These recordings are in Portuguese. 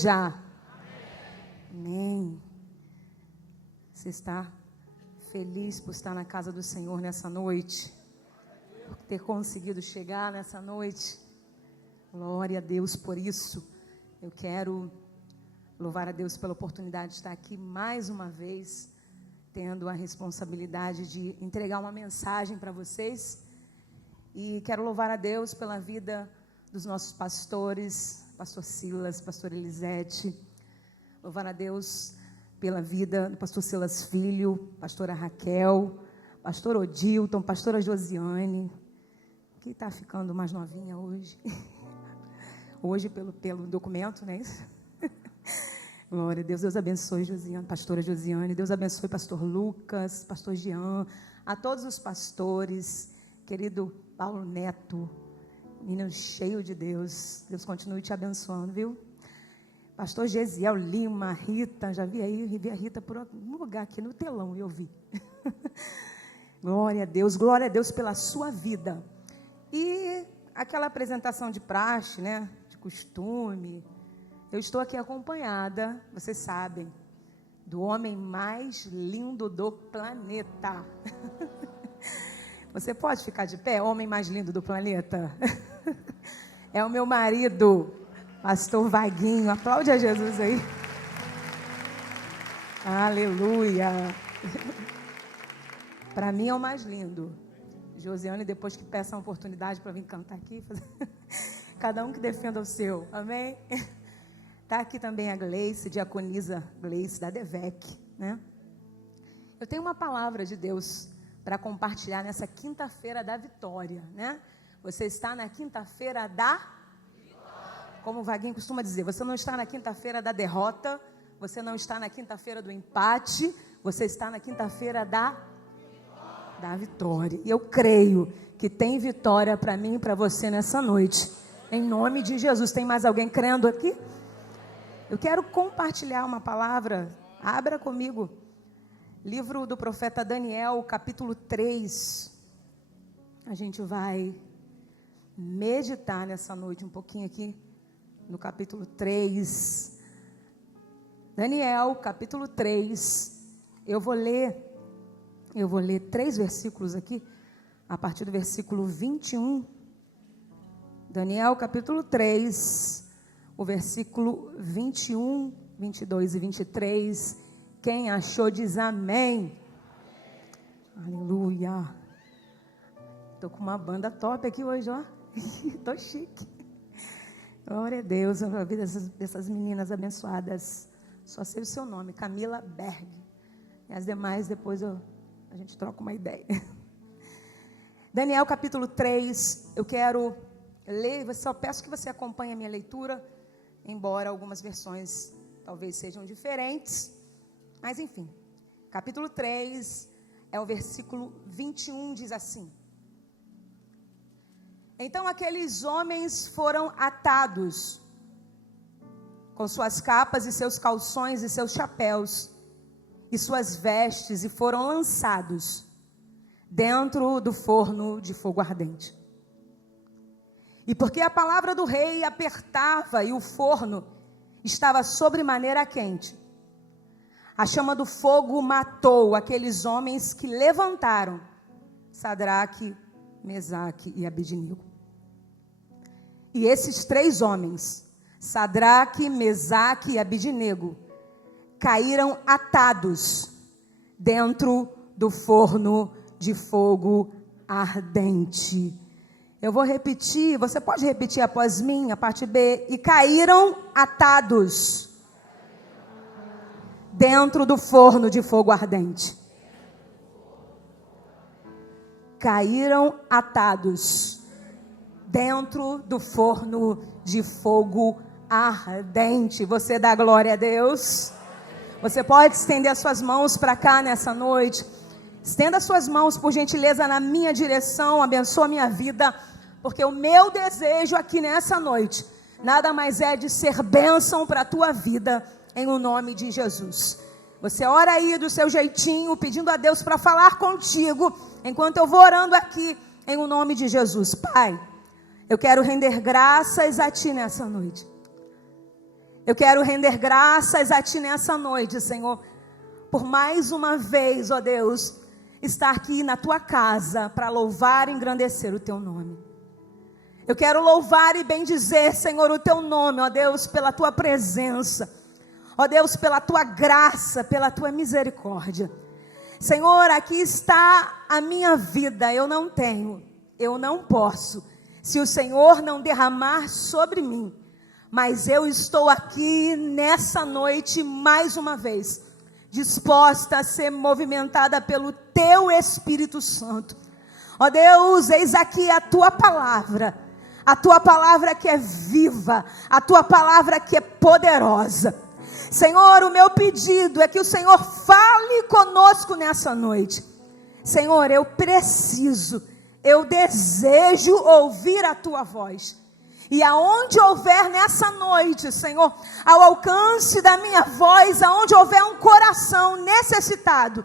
Já. Amém. Você está feliz por estar na casa do Senhor nessa noite? Por ter conseguido chegar nessa noite? Glória a Deus por isso. Eu quero louvar a Deus pela oportunidade de estar aqui mais uma vez, tendo a responsabilidade de entregar uma mensagem para vocês. E quero louvar a Deus pela vida dos nossos pastores, pastor Silas, pastor Elisete. Louvar a Deus pela vida do pastor Silas Filho, pastora Raquel, pastor Odilton, pastora Josiane, que está ficando mais novinha hoje. Hoje pelo documento, não é isso? Glória a Deus. Deus abençoe Josiane, pastora Josiane. Deus abençoe pastor Lucas, pastor Jean, a todos os pastores, querido Paulo Neto, menino cheio de Deus. Deus continue te abençoando, viu? Pastor Gesiel Lima, Rita, já vi aí, vi a Rita por algum lugar aqui no telão, eu vi. Glória a Deus pela sua vida. E aquela apresentação de praxe, né, de costume, eu estou aqui acompanhada, vocês sabem, do homem mais lindo do planeta. Você pode ficar de pé, homem mais lindo do planeta? É o meu marido, pastor Vaguinho. Aplaude a Jesus aí. Aleluia. Para mim é o mais lindo. Josiane, depois que peça uma oportunidade para vir cantar aqui, cada um que defenda o seu. Amém? Está aqui também a Gleice, diaconisa Gleice da DEVEC, né? Eu tenho uma palavra de Deus para compartilhar nessa quinta-feira da vitória, né? Você está na quinta-feira da vitória. Como o Vaguinho costuma dizer, você não está na quinta-feira da derrota, você não está na quinta-feira do empate, você está na quinta-feira da vitória. E eu creio que tem vitória para mim e para você nessa noite. Em nome de Jesus. Tem mais alguém crendo aqui? Eu quero compartilhar uma palavra. Abra comigo. Livro do profeta Daniel, capítulo 3. A gente vai meditar nessa noite um pouquinho aqui no capítulo 3. Daniel, capítulo 3. Eu vou ler 3 versículos aqui, a partir do versículo 21. Daniel, capítulo 3, o versículo 21, 22 e 23. Quem achou diz amém. Aleluia. Estou com uma banda top aqui hoje, ó. Estou chique. Glória a Deus. A vida dessas meninas abençoadas. Só sei o seu nome, Camila Berg. E as demais, depois a gente troca uma ideia. Daniel, capítulo 3. Eu quero ler, eu só peço que você acompanhe a minha leitura, embora algumas versões talvez sejam diferentes. Mas enfim, capítulo 3, é o versículo 21, diz assim: Então aqueles homens foram atados, com suas capas e seus calções e seus chapéus, e suas vestes, e foram lançados dentro do forno de fogo ardente. E porque a palavra do rei apertava e o forno estava sobremaneira quente, a chama do fogo matou aqueles homens que levantaram Sadraque, Mesaque e Abednego. E esses 3 homens, Sadraque, Mesaque e Abednego, caíram atados dentro do forno de fogo ardente. Eu vou repetir, você pode repetir após mim, a parte B. E caíram atados dentro do forno de fogo ardente. Caíram atados dentro do forno de fogo ardente. Você dá glória a Deus? Você pode estender as suas mãos para cá nessa noite. Estenda as suas mãos, por gentileza, na minha direção. Abençoa a minha vida, porque o meu desejo aqui nessa noite nada mais é de ser bênção para a tua vida, em o nome de Jesus. Você ora aí do seu jeitinho, pedindo a Deus para falar contigo, enquanto eu vou orando aqui, em o nome de Jesus. Pai, eu quero render graças a Ti nessa noite. Eu quero render graças a Ti nessa noite, Senhor, por mais uma vez, ó Deus, estar aqui na Tua casa para louvar e engrandecer o Teu nome. Eu quero louvar e bendizer, Senhor, o Teu nome, ó Deus, pela Tua presença, ó Deus, pela Tua graça, pela Tua misericórdia. Senhor, aqui está a minha vida, eu não tenho, eu não posso, se o Senhor não derramar sobre mim. Mas eu estou aqui nessa noite mais uma vez, disposta a ser movimentada pelo Teu Espírito Santo. Ó Deus, eis aqui a Tua palavra que é viva, a Tua palavra que é poderosa. Senhor, o meu pedido é que o Senhor fale conosco nessa noite. Senhor, eu desejo ouvir a Tua voz. E aonde houver nessa noite, Senhor, ao alcance da minha voz, aonde houver um coração necessitado,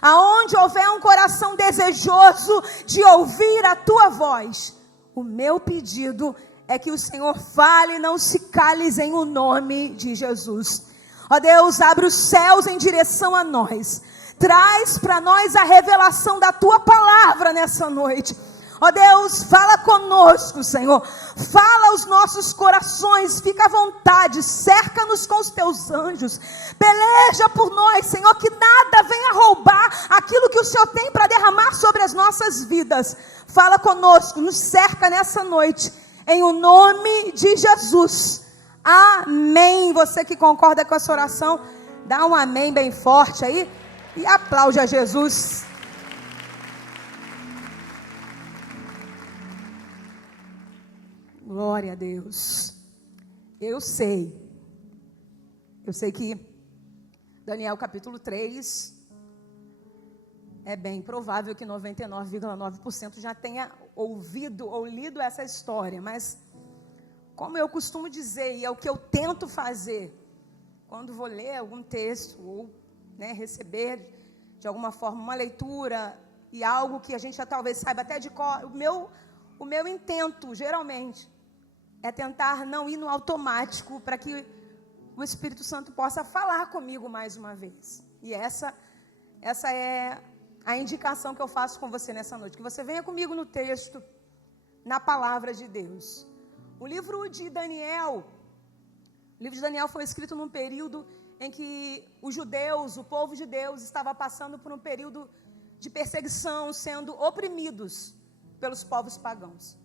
aonde houver um coração desejoso de ouvir a Tua voz, o meu pedido é que o Senhor fale e não se cale em o nome de Jesus. Ó Deus, abre os céus em direção a nós, traz para nós a revelação da Tua palavra nessa noite. Ó Deus, fala conosco, Senhor, fala aos nossos corações, fica à vontade, cerca-nos com os Teus anjos, peleja por nós, Senhor, que nada venha roubar aquilo que o Senhor tem para derramar sobre as nossas vidas. Fala conosco, nos cerca nessa noite, em o nome de Jesus, amém. Você que concorda com essa oração, dá um amém bem forte aí, e aplaude a Jesus. Glória a Deus. Eu sei que Daniel capítulo 3, é bem provável que 99,9% já tenha ouvido ou lido essa história, mas como eu costumo dizer, e é o que eu tento fazer, quando vou ler algum texto, ou receber de alguma forma uma leitura, e algo que a gente já talvez saiba até de cor, o meu intento, geralmente, é tentar não ir no automático, para que o Espírito Santo possa falar comigo mais uma vez. E essa é a indicação que eu faço com você nessa noite, que você venha comigo no texto, na palavra de Deus. O livro de Daniel foi escrito num período em que os judeus, o povo de Deus, estava passando por um período de perseguição, sendo oprimidos pelos povos pagãos.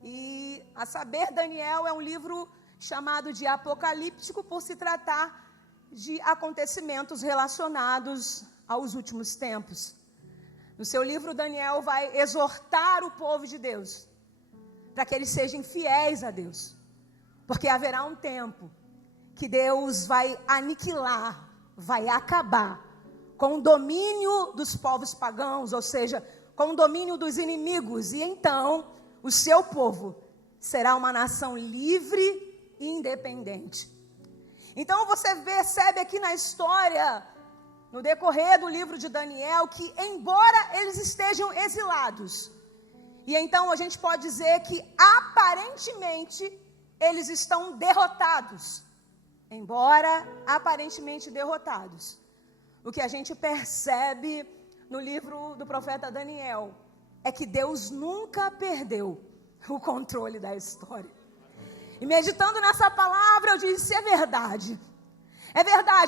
E, a saber, Daniel é um livro chamado de apocalíptico por se tratar de acontecimentos relacionados aos últimos tempos. No seu livro, Daniel vai exortar o povo de Deus para que eles sejam fiéis a Deus, porque haverá um tempo que Deus vai aniquilar, vai acabar com o domínio dos povos pagãos, ou seja, com o domínio dos inimigos, e então o seu povo será uma nação livre e independente. Então você percebe aqui na história, no decorrer do livro de Daniel, que embora eles estejam exilados, e então a gente pode dizer que aparentemente eles estão derrotados, embora aparentemente derrotados, o que a gente percebe no livro do profeta Daniel é que Deus nunca perdeu o controle da história. E meditando nessa palavra, eu disse, é verdade,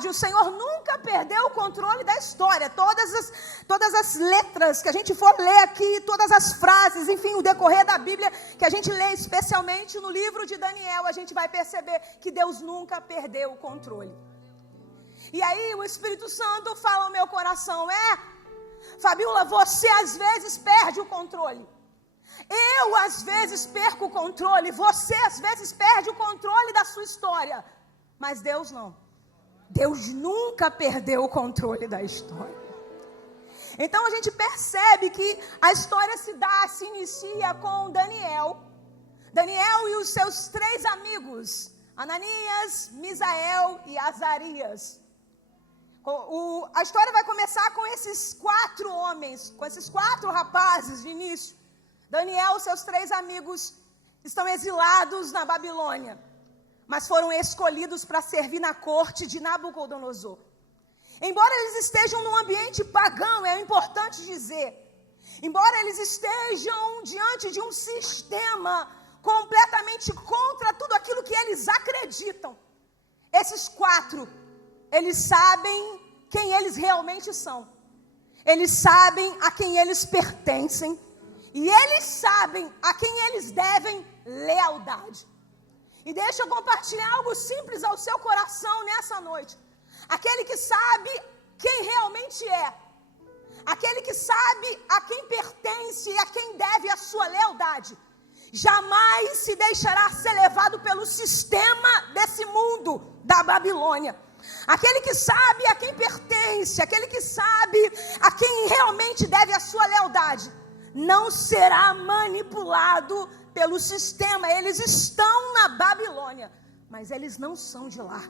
o Senhor nunca perdeu o controle da história. Todas as letras que a gente for ler aqui, todas as frases, enfim, o decorrer da Bíblia, que a gente lê especialmente no livro de Daniel, a gente vai perceber que Deus nunca perdeu o controle. E aí o Espírito Santo fala ao meu coração, Fabiola, você às vezes perde o controle. Eu às vezes perco o controle. Você às vezes perde o controle da sua história. Mas Deus não. Deus nunca perdeu o controle da história. Então a gente percebe que a história se inicia com Daniel. Daniel e os seus 3 amigos, Ananias, Misael e Azarias. A história vai começar com esses 4 homens, com esses 4 rapazes de início. Daniel e seus 3 amigos estão exilados na Babilônia. mas foram escolhidos para servir na corte de Nabucodonosor. Embora eles estejam num ambiente pagão, é importante dizer, embora eles estejam diante de um sistema completamente contra tudo aquilo que eles acreditam, esses 4, eles sabem quem eles realmente são. Eles sabem a quem eles pertencem. E eles sabem a quem eles devem lealdade. E deixa eu compartilhar algo simples ao seu coração nessa noite. Aquele que sabe quem realmente é. Aquele que sabe a quem pertence e a quem deve a sua lealdade. Jamais se deixará ser levado pelo sistema desse mundo da Babilônia. Aquele que sabe a quem pertence, aquele que sabe a quem realmente deve a sua lealdade, não será manipulado pelo sistema. Eles estão na Babilônia, mas eles não são de lá.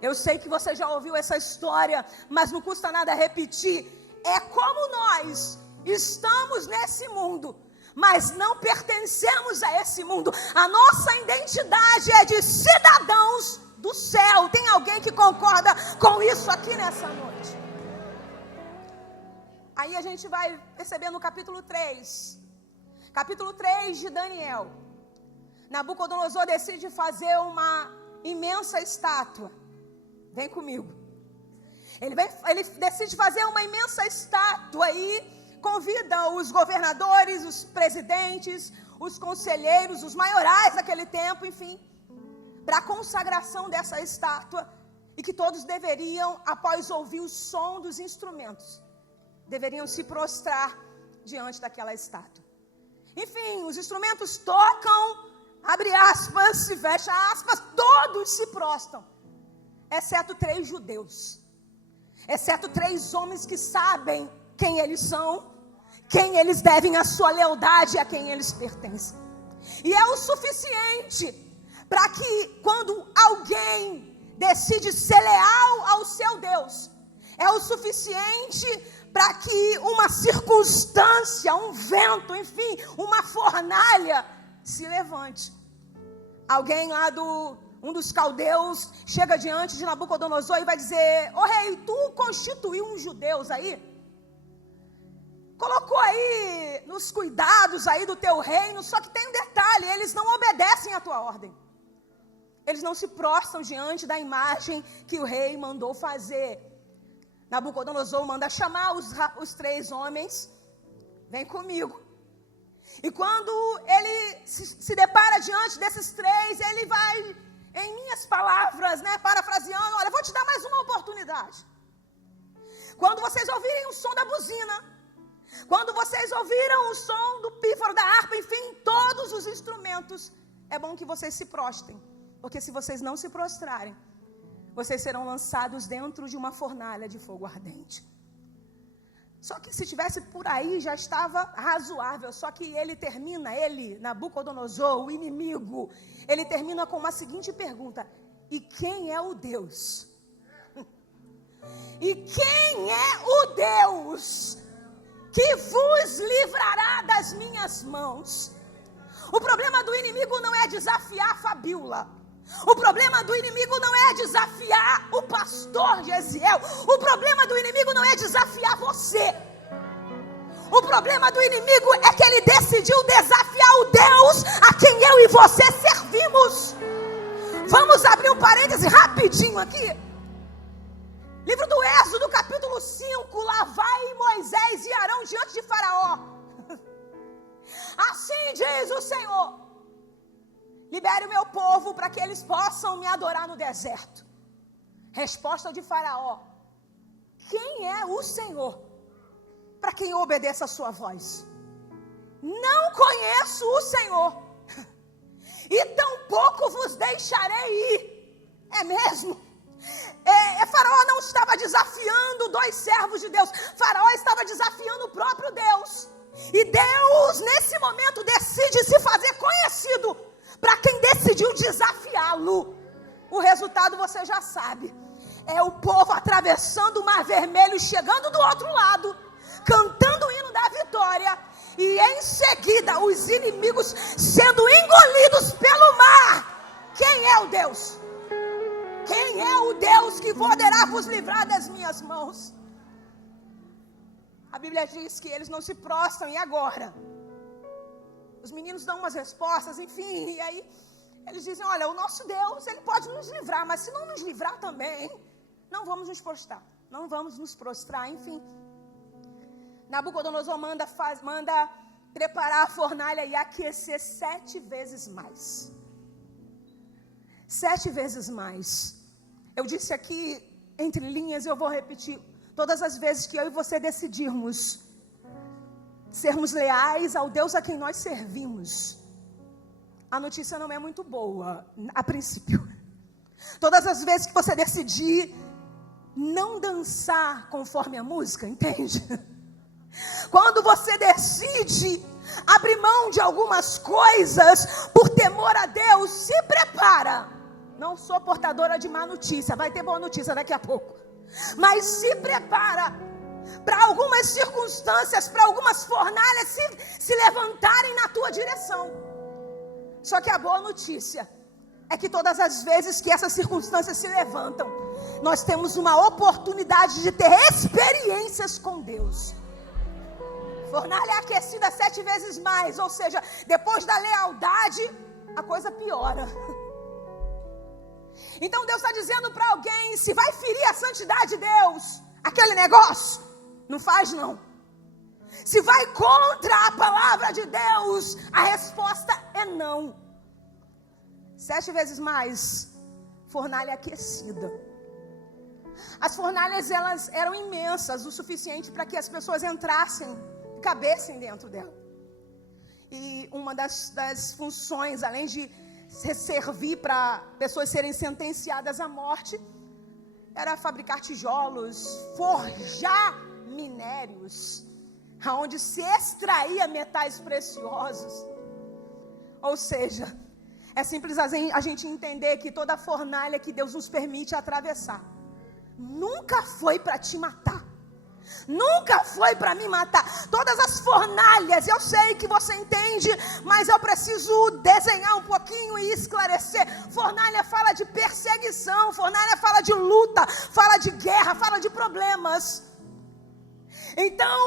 Eu sei que você já ouviu essa história, mas não custa nada repetir. É como nós estamos nesse mundo, mas não pertencemos a esse mundo. A nossa identidade é de cidadãos do céu. Tem alguém que concorda com isso aqui nessa noite? Aí a gente vai perceber no capítulo 3 de Daniel, Nabucodonosor decide fazer uma imensa estátua. Vem comigo. Ele decide fazer uma imensa estátua e convida os governadores, os presidentes, os conselheiros, os maiorais daquele tempo, enfim, para a consagração dessa estátua, e que todos deveriam, após ouvir o som dos instrumentos, deveriam se prostrar diante daquela estátua. Enfim, os instrumentos tocam, abre aspas, se fecha aspas, todos se prostram, exceto 3 judeus, exceto 3 homens que sabem quem eles são, quem eles devem a sua lealdade e a quem eles pertencem. E é o suficiente para que quando alguém decide ser leal ao seu Deus, é o suficiente para que uma circunstância, um vento, enfim, uma fornalha se levante. Alguém lá um dos caldeus chega diante de Nabucodonosor e vai dizer: ô rei, tu constituiu uns judeus aí? Colocou aí nos cuidados aí do teu reino, só que tem um detalhe, eles não obedecem à tua ordem. Eles não se prostram diante da imagem que o rei mandou fazer. Nabucodonosor manda chamar os 3 homens. Vem comigo. E quando ele se depara diante desses 3, ele vai, em minhas palavras, parafraseando: olha, vou te dar mais uma oportunidade. Quando vocês ouvirem o som da buzina, quando vocês ouviram o som do pífaro, da harpa, enfim, todos os instrumentos, é bom que vocês se prostrem. Porque se vocês não se prostrarem, vocês serão lançados dentro de uma fornalha de fogo ardente. Só que se tivesse por aí, já estava razoável. Só que Nabucodonosor, o inimigo, ele termina com uma seguinte pergunta: e quem é o Deus? E quem é o Deus que vos livrará das minhas mãos? O problema do inimigo não é desafiar a Fabíola. O problema do inimigo não é desafiar o pastor Gesiel. O problema do inimigo não é desafiar você. O problema do inimigo é que ele decidiu desafiar o Deus a quem eu e você servimos. Vamos abrir um parêntese rapidinho aqui. Livro do Êxodo, capítulo 5. Lá vai Moisés e Arão diante de Faraó. Assim diz o Senhor: libere o meu povo para que eles possam me adorar no deserto. Resposta de Faraó: quem é o Senhor para quem obedeça a sua voz? Não conheço o Senhor, e tampouco vos deixarei ir. É mesmo? Faraó não estava desafiando 2 servos de Deus. Faraó estava desafiando o próprio Deus. E Deus, nesse momento, decide se fazer conhecido para quem decidiu desafiá-lo. O resultado você já sabe. É o povo atravessando o Mar Vermelho, chegando do outro lado, cantando o hino da vitória, e em seguida os inimigos sendo engolidos pelo mar, quem é o Deus? Quem é o Deus que poderá vos livrar das minhas mãos? A Bíblia diz que eles não se prostram, e agora? Os meninos dão umas respostas, enfim, e aí eles dizem, olha, o nosso Deus, ele pode nos livrar, mas se não nos livrar também, não vamos nos prostrar, não vamos nos prostrar, enfim. Nabucodonosor manda preparar a fornalha e aquecer 7 vezes mais. 7 vezes mais. Eu disse aqui, entre linhas, eu vou repetir. Todas as vezes que eu e você decidirmos sermos leais ao Deus a quem nós servimos, a notícia não é muito boa, a princípio. Todas as vezes que você decidir não dançar conforme a música, entende? Quando você decide abrir mão de algumas coisas por temor a Deus, se prepara. Não sou portadora de má notícia, vai ter boa notícia daqui a pouco. Mas se prepara para algumas circunstâncias, para algumas fornalhas se levantarem na tua direção. Só que a boa notícia é que todas as vezes que essas circunstâncias se levantam, nós temos uma oportunidade de ter experiências com Deus. Fornalha é aquecida 7 vezes mais, ou seja, depois da lealdade, a coisa piora. Então Deus está dizendo para alguém, se vai ferir a santidade de Deus, aquele negócio, não faz não. Se vai contra a palavra de Deus, a resposta é não. 7 vezes mais, fornalha aquecida. As fornalhas, elas eram imensas, o suficiente para que as pessoas entrassem, cabessem dentro dela. E uma das funções, além de servir para pessoas serem sentenciadas à morte, era fabricar tijolos, forjar minérios, onde se extraía metais preciosos. Ou seja, é simples a gente entender que toda fornalha que Deus nos permite atravessar, nunca foi para te matar. Nunca foi para me matar. Todas as fornalhas, eu sei que você entende, mas eu preciso desenhar um pouquinho e esclarecer. Fornalha fala de perseguição, fornalha fala de luta, fala de guerra, fala de problemas. Então,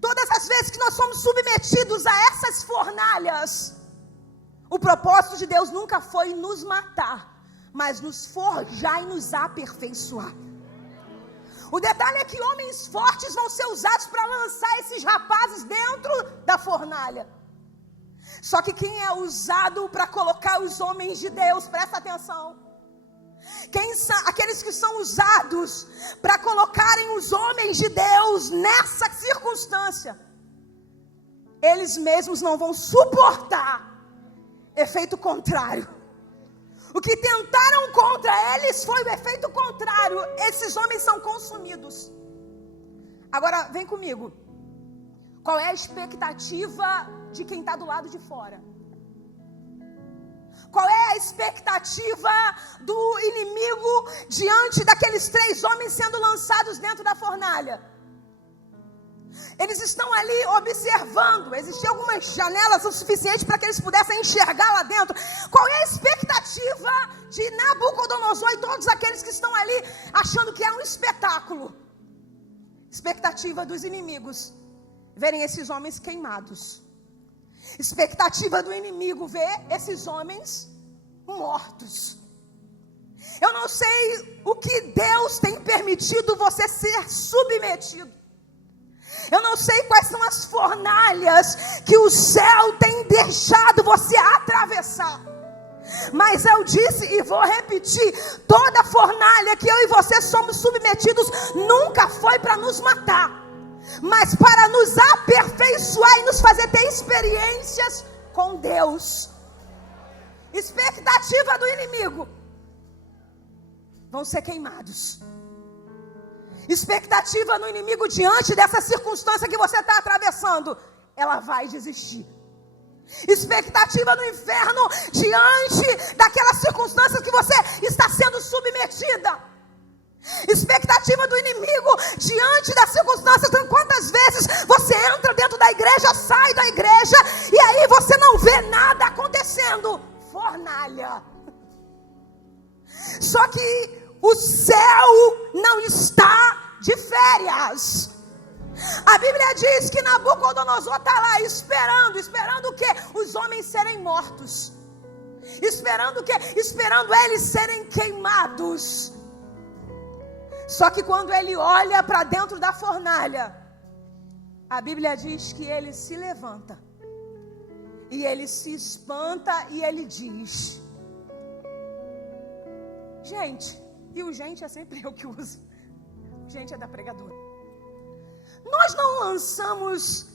todas as vezes que nós somos submetidos a essas fornalhas, o propósito de Deus nunca foi nos matar, mas nos forjar e nos aperfeiçoar. O detalhe é que homens fortes vão ser usados para lançar esses rapazes dentro da fornalha. Só que quem é usado para colocar os homens de Deus, presta atenção. Quem são aqueles que são usados para colocarem os homens de Deus nessa circunstância? Eles mesmos não vão suportar efeito contrário. O que tentaram contra eles foi o efeito contrário. Esses homens são consumidos. Agora, vem comigo. Qual é a expectativa de quem está do lado de fora? Qual é a expectativa do inimigo diante daqueles 3 homens sendo lançados dentro da fornalha? Eles estão ali observando. Existiam algumas janelas o suficiente para que eles pudessem enxergar lá dentro. Qual é a expectativa de Nabucodonosor e todos aqueles que estão ali achando que é um espetáculo? Expectativa dos inimigos verem esses homens queimados. Expectativa do inimigo ver esses homens mortos. Eu não sei o que Deus tem permitido você ser submetido. Eu não sei quais são as fornalhas que o céu tem deixado você atravessar. Mas eu disse e vou repetir, toda fornalha que eu e você somos submetidos nunca foi para nos matar, mas para nos aperfeiçoar e nos fazer ter experiências com Deus. Expectativa do inimigo: vão ser queimados. Expectativa no inimigo diante dessa circunstância que você está atravessando: ela vai desistir. Expectativa no inferno diante daquelas circunstâncias que você está sendo submetida. Expectativa do inimigo diante das circunstâncias. Quantas vezes você entra dentro da igreja, sai da igreja e aí você não vê nada acontecendo? Fornalha. Só que o céu não está de férias. A Bíblia diz que Nabucodonosor está lá esperando o quê? Os homens serem mortos. Esperando o quê? Esperando eles serem queimados. Só que quando ele olha para dentro da fornalha, a Bíblia diz que ele se levanta. E ele se espanta e ele diz: gente, e o gente é sempre eu que uso. Gente é da pregadora. Nós não lançamos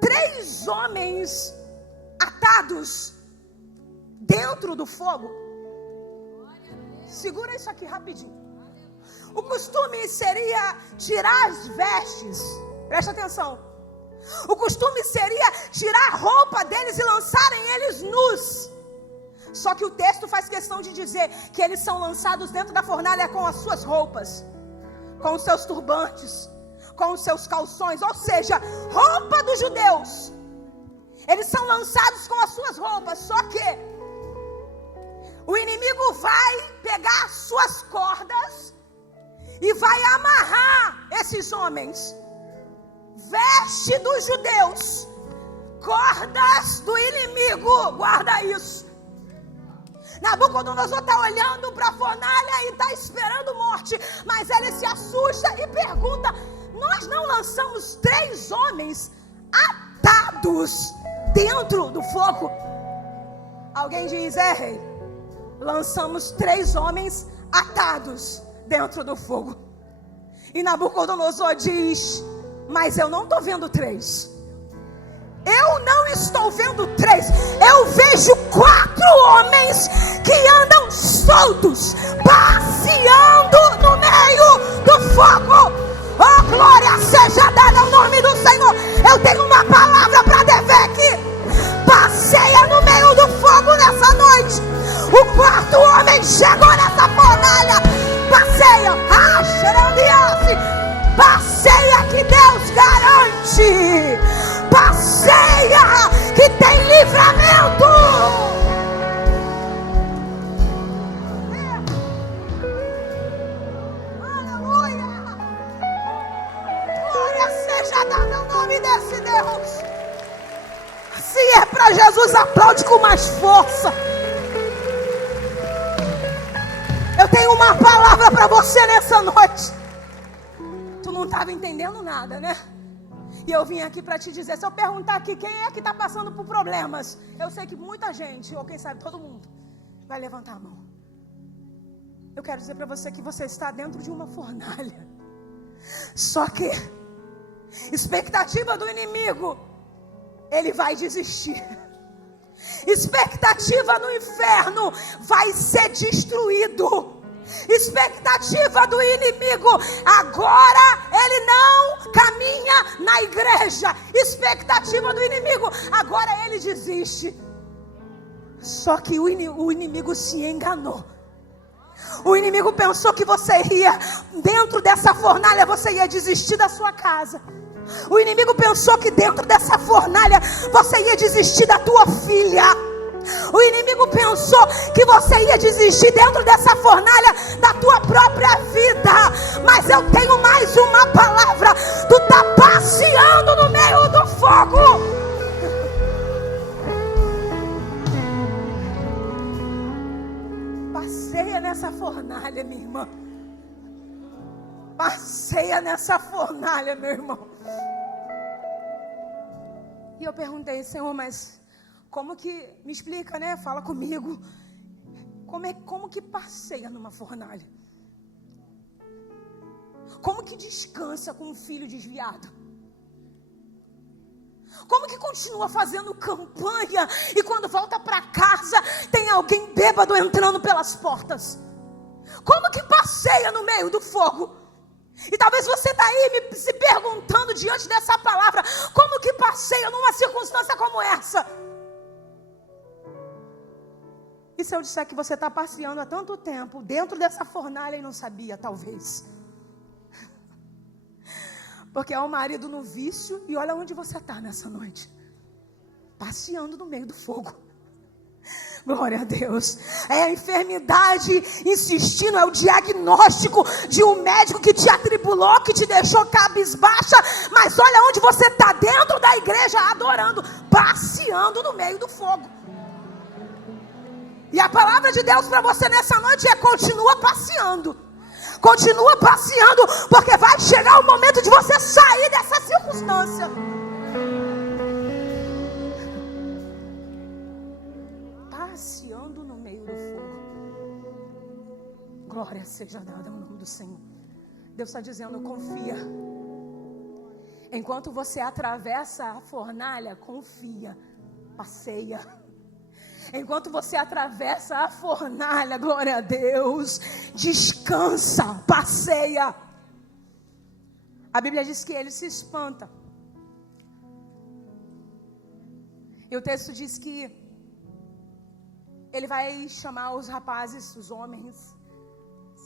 3 homens atados dentro do fogo? Segura isso aqui rapidinho. O costume seria tirar as vestes. Presta atenção. O costume seria tirar a roupa deles e lançarem eles nus. Só que o texto faz questão de dizer que eles são lançados dentro da fornalha com as suas roupas, com os seus turbantes, com os seus calções, ou seja, roupa dos judeus. Eles são lançados com as suas roupas. Só que o inimigo vai pegar as suas cordas e vai amarrar esses homens. Veste dos judeus, cordas do inimigo. Guarda isso. Nabucodonosor está olhando para a fornalha e está esperando morte, mas ele se assusta e pergunta: nós não lançamos 3 homens atados dentro do fogo? Alguém diz: rei, lançamos 3 homens atados dentro do fogo. E Nabucodonosor diz: mas eu não estou vendo 3. Eu não estou vendo 3. Eu vejo 4 homens que andam soltos, passeando no meio do fogo. Oh, glória seja dada ao nome do Senhor. Eu tenho uma palavra para Devec. Passeia no meio do fogo nessa noite. O 4º homem chegou nessa fornalha. Passeia. Passeia que Deus garante. Passeia que tem livramento. Aleluia. Glória seja dada ao nome desse Deus. Se é para Jesus, aplaude com mais força. Eu tenho uma palavra para você nessa noite. Tu não estava entendendo nada, né? E eu vim aqui para te dizer, se eu perguntar aqui quem é que está passando por problemas, eu sei que muita gente, ou quem sabe todo mundo, vai levantar a mão. Eu quero dizer para você que você está dentro de uma fornalha. Só que expectativa do inimigo, ele vai desistir. Expectativa no inferno, vai ser destruído. Expectativa do inimigo, agora ele não caminha na igreja. Expectativa do inimigo, agora ele desiste. Só que o inimigo se enganou. O inimigo pensou que você ia, dentro dessa fornalha, você ia desistir da sua casa. O inimigo pensou que dentro dessa fornalha você ia desistir da tua filha. O inimigo pensou que você ia desistir dentro dessa fornalha da tua própria vida. Mas eu tenho mais uma palavra. Tu está passeando no meio do fogo. Passeia nessa fornalha, minha irmã. Passeia nessa fornalha, meu irmão. E eu perguntei: Senhor, mas como que, me explica, né? Fala comigo. Como que passeia numa fornalha? Como que descansa com um filho desviado? Como que continua fazendo campanha e quando volta para casa tem alguém bêbado entrando pelas portas? Como que passeia no meio do fogo? E talvez você está aí se perguntando diante dessa palavra: como que passeia numa circunstância como essa? E se eu disser que você está passeando há tanto tempo dentro dessa fornalha e não sabia, talvez? Porque é o marido no vício e olha onde você está nessa noite. Passeando no meio do fogo. Glória a Deus. É a enfermidade insistindo, é o diagnóstico de um médico que te atribulou, que te deixou cabisbaixa. Mas olha onde você está, dentro da igreja, adorando, passeando no meio do fogo. E a palavra de Deus para você nessa noite é: continua passeando. Continua passeando, porque vai chegar o momento de você sair dessa circunstância. Passeando no meio do fogo. Glória seja dada ao nome do Senhor. Deus está dizendo: confia. Enquanto você atravessa a fornalha, confia, passeia. Enquanto você atravessa a fornalha, glória a Deus, descansa, passeia. A Bíblia diz que ele se espanta. E o texto diz que ele vai chamar os rapazes, os homens,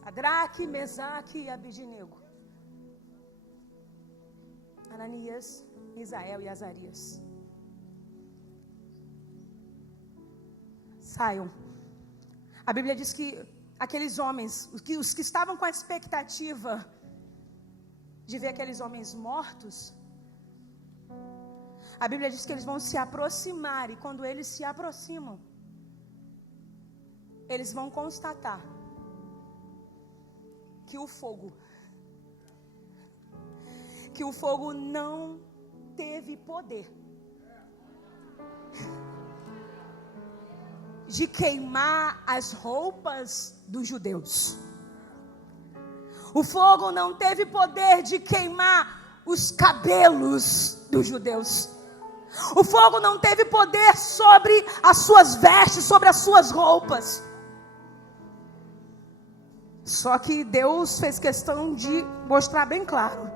Sadraque, Mesaque e Abidnego, Ananias, Misael e Azarias. Saiam. A Bíblia diz que aqueles homens, os que estavam com a expectativa de ver aqueles homens mortos, a Bíblia diz que eles vão se aproximar, e quando eles se aproximam, eles vão constatar que o fogo não teve poder de queimar as roupas dos judeus. O fogo não teve poder de queimar os cabelos dos judeus. O fogo não teve poder sobre as suas vestes, sobre as suas roupas. Só que Deus fez questão de mostrar bem claro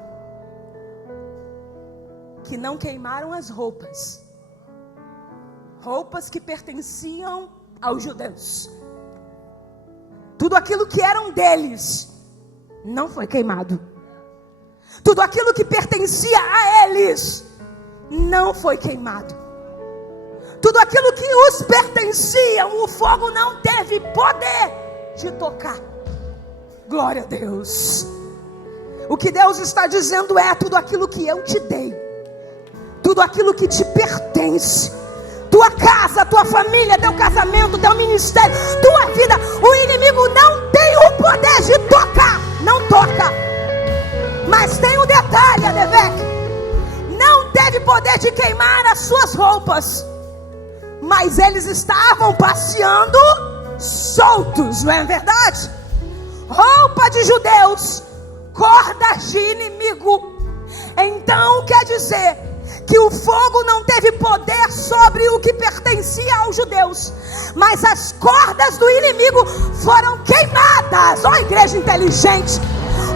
que não queimaram as roupas que pertenciam aos judeus. Tudo aquilo que eram deles não foi queimado. Tudo aquilo que pertencia a eles não foi queimado. Tudo aquilo que os pertencia, o fogo não teve poder de tocar. Glória a Deus. O que Deus está dizendo é: tudo aquilo que eu te dei, tudo aquilo que te pertence, tua casa, tua família, teu casamento, teu ministério, tua vida, o inimigo não tem o poder de tocar. Não toca. Mas tem um detalhe, Adevec: não teve poder de queimar as suas roupas, mas eles estavam passeando soltos, não é verdade? Roupa de judeus, cordas de inimigo. Então quer dizer que o fogo não teve poder sobre o que pertencia aos judeus, mas as cordas do inimigo foram queimadas. Ó, igreja inteligente,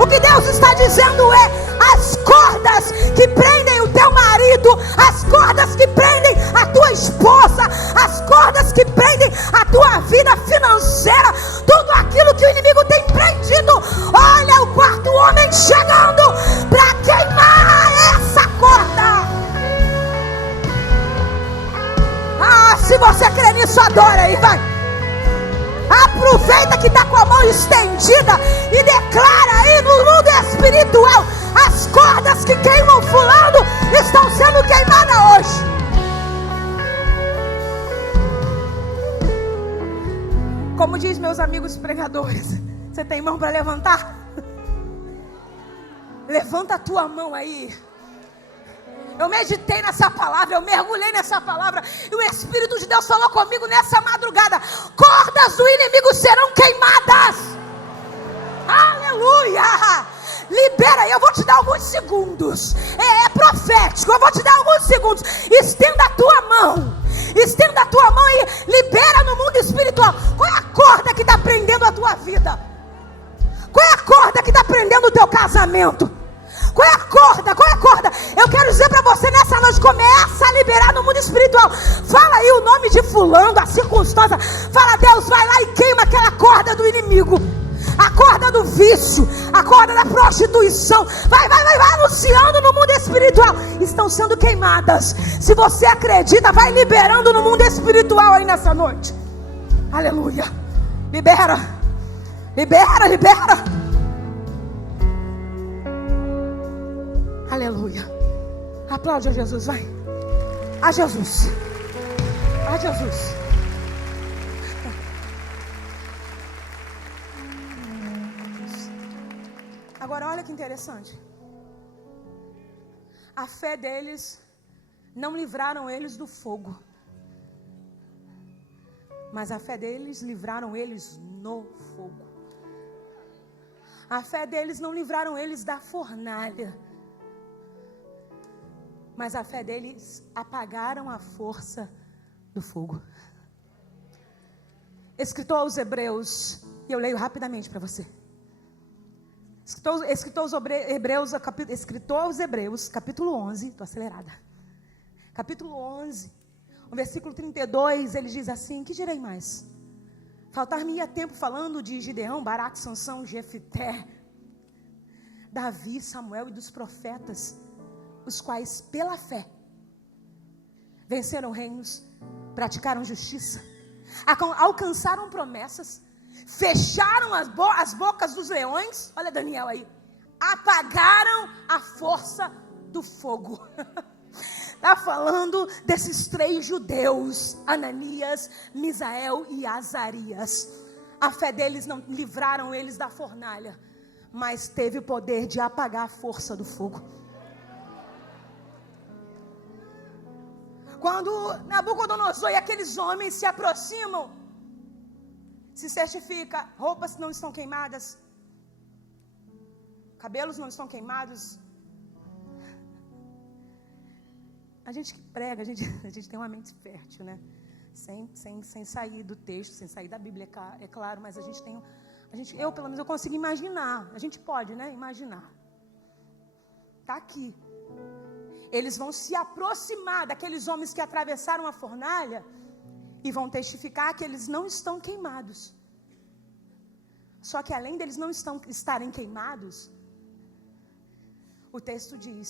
o que Deus está dizendo é: as cordas que prendem o teu marido, as cordas que prendem a tua esposa, as cordas que prendem a tua vida financeira, tudo aquilo que o inimigo tem prendido, olha o quarto homem chegando para queimar essa corda. Ah, se você crê nisso, adora aí, vai. Aproveita que está com a mão estendida e declara aí no mundo espiritual: as cordas que queimam fulano estão sendo queimadas hoje. Como diz meus amigos pregadores, você tem mão para levantar? Levanta a tua mão aí. Eu meditei nessa palavra, eu mergulhei nessa palavra, e o Espírito de Deus falou comigo nessa madrugada: cordas do inimigo serão queimadas. Aleluia! Libera aí, eu vou te dar alguns segundos. É profético, eu vou te dar alguns segundos. Estenda a tua mão. Estenda a tua mão e libera no mundo espiritual. Qual é a corda que está prendendo a tua vida? Qual é a corda que está prendendo o teu casamento? Qual é a corda? Qual é a corda? Eu quero dizer para você nessa noite: começa a liberar no mundo espiritual. Fala aí o nome de fulano, a circunstância. Fala: Deus, vai lá e queima aquela corda do inimigo, a corda do vício, a corda da prostituição. Vai anunciando no mundo espiritual. Estão sendo queimadas. Se você acredita, vai liberando no mundo espiritual aí nessa noite. Aleluia. Libera. Libera, libera. Aleluia. Aplaude a Jesus, vai. A Jesus. A Jesus. Agora olha que interessante. A fé deles não livraram eles do fogo, mas a fé deles livraram eles no fogo. A fé deles não livraram eles da fornalha, mas a fé deles apagaram a força do fogo. Escritor aos Hebreus, e eu leio rapidamente para você. Escritor aos Hebreus, capítulo 11, estou acelerada. Capítulo 11, o versículo 32, ele diz assim: que direi mais? Faltar-me-ia tempo falando de Gideão, Baraque, Sansão, Jefté, Davi, Samuel e dos profetas, os quais pela fé venceram reinos, praticaram justiça, alcançaram promessas, fecharam as bocas dos leões, olha Daniel aí, apagaram a força do fogo. Está falando desses 3 judeus, Ananias, Misael e Azarias. A fé deles não livraram eles da fornalha, mas teve o poder de apagar a força do fogo. Quando Nabucodonosor e aqueles homens se aproximam, se certifica, roupas não estão queimadas, cabelos não estão queimados. A gente que prega, a gente tem uma mente fértil, né? Sem sair do texto, sem sair da Bíblia, é claro, mas eu pelo menos eu consigo imaginar. A gente pode, né? Imaginar. Está aqui. Eles vão se aproximar daqueles homens que atravessaram a fornalha e vão testificar que eles não estão queimados. Só que além deles não estarem queimados, o texto diz: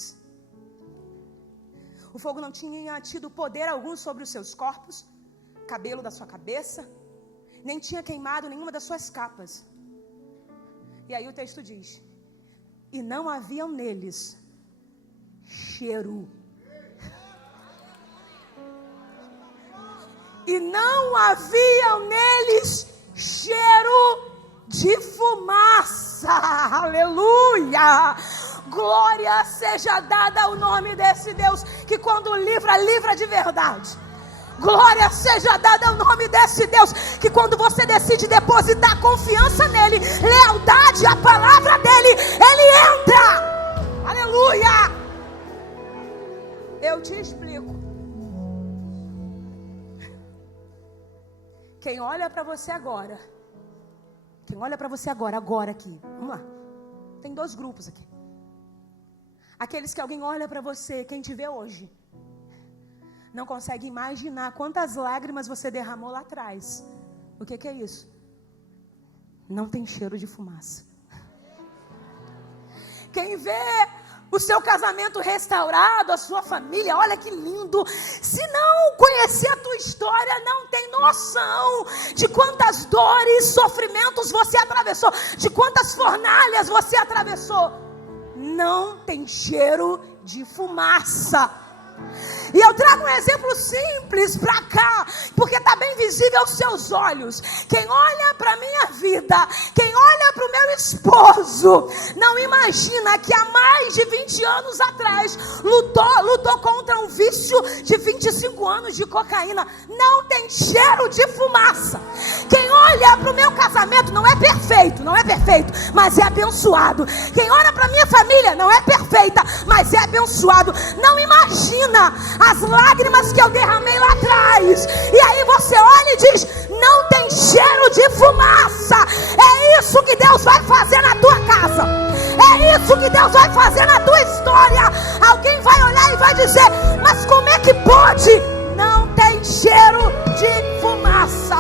o fogo não tinha tido poder algum sobre os seus corpos, cabelo da sua cabeça, nem tinha queimado nenhuma das suas capas. E aí o texto diz: e não haviam neles cheiro. E não haviam neles cheiro de fumaça. Aleluia! Glória seja dada ao nome desse Deus, que quando livra, livra de verdade. Glória seja dada ao nome desse Deus, que quando você decide depositar confiança nele, lealdade à palavra dele, ele entra. Aleluia! Eu te explico. Quem olha para você agora, agora aqui, vamos lá. Tem 2 grupos aqui. Aqueles que alguém olha para você, quem te vê hoje, não consegue imaginar quantas lágrimas você derramou lá atrás. O que é isso? Não tem cheiro de fumaça. Quem vê o seu casamento restaurado, a sua família, olha que lindo. Se não conhecer a tua história, não tem noção de quantas dores, sofrimentos você atravessou, de quantas fornalhas você atravessou. Não tem cheiro de fumaça. E eu trago um exemplo simples para cá, porque está bem visível aos seus olhos. Quem olha para a minha vida, quem olha para o meu esposo, não imagina que há mais de 20 anos atrás lutou contra um vício de 25 anos de cocaína. Não tem cheiro de fumaça. Quem olha para o meu casamento não é perfeito, mas é abençoado. Quem olha para a minha família não é perfeita, mas é abençoado. Não imagina as lágrimas que eu derramei lá atrás. E aí você olha e diz: não tem cheiro de fumaça. É isso que Deus vai fazer na tua casa. É isso que Deus vai fazer na tua história. Alguém vai olhar e vai dizer: mas como é que pode? Não tem cheiro de fumaça.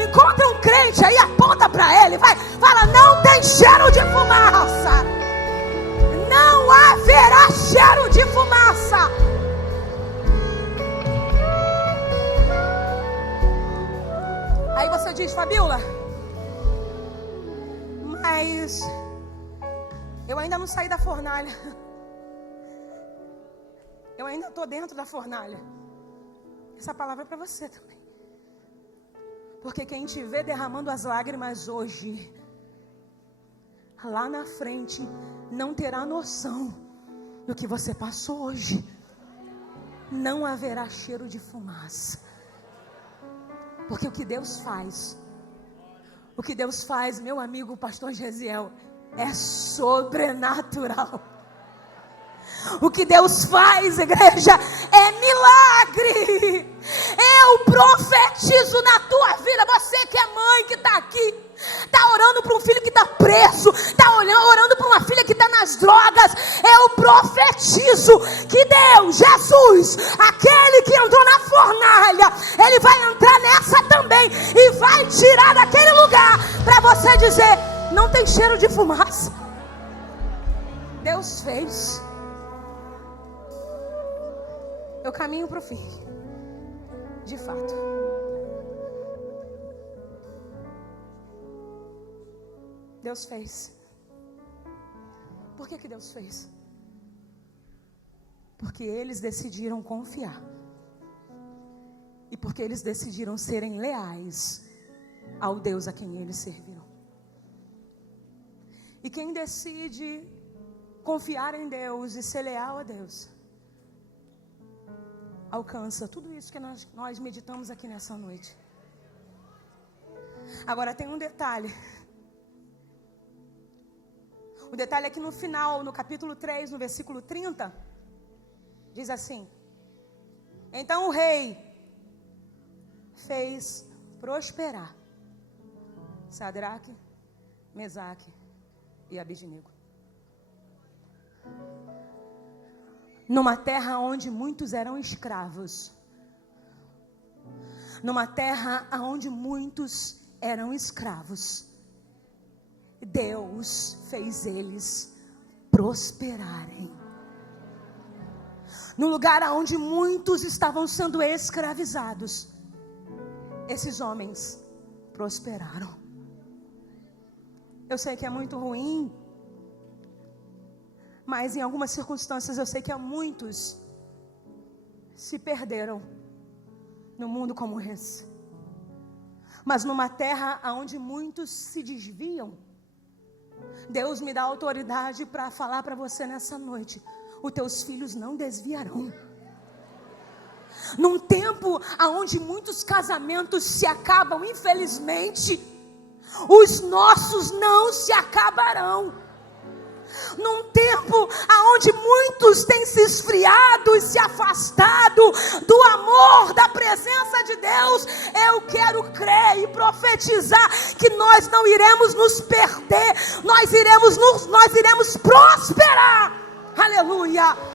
Encontra um crente aí, aponta para ele, vai, fala: não tem cheiro de fumaça. Não haverá cheiro de fumaça. diz: Fabiola, mas eu ainda não saí da fornalha. Eu ainda estou dentro da fornalha. Essa palavra é para você também. Porque quem te vê derramando as lágrimas hoje, lá na frente, não terá noção do que você passou hoje. Não haverá cheiro de fumaça. Porque o que Deus faz, meu amigo pastor Gesiel, é sobrenatural. O que Deus faz, igreja, é milagre. Eu profetizo na tua vida. Você que é mãe, que está aqui, está orando para um filho que está preso, está orando para uma filha que está nas drogas. Eu profetizo que Deus, Jesus, aquele que entrou na fornalha, Ele vai entrar nessa também e vai tirar daquele lugar para você dizer: não tem cheiro de fumaça. Deus fez. Eu caminho para o fim, de fato. Deus fez. Por que Deus fez? Porque eles decidiram confiar. E porque eles decidiram serem leais ao Deus a quem eles serviram. E quem decide confiar em Deus e ser leal a Deus, alcança tudo isso que nós meditamos aqui nessa noite. Agora tem um detalhe. O detalhe é que no final, no capítulo 3, no versículo 30, diz assim: então o rei fez prosperar Sadraque, Mesaque e Abednego numa terra onde muitos eram escravos. Numa terra onde muitos eram escravos. Deus fez eles prosperarem. No lugar onde muitos estavam sendo escravizados, esses homens prosperaram. Eu sei que é muito ruim, mas em algumas circunstâncias eu sei que há muitos se perderam no mundo como esse. Mas numa terra onde muitos se desviam, Deus me dá autoridade para falar para você nessa noite: os teus filhos não desviarão. Num tempo onde muitos casamentos se acabam, infelizmente, os nossos não se acabarão. Num tempo onde muitos têm se esfriado e se afastado do amor, da presença de Deus, eu quero crer e profetizar que nós não iremos nos perder, nós iremos prosperar. Aleluia.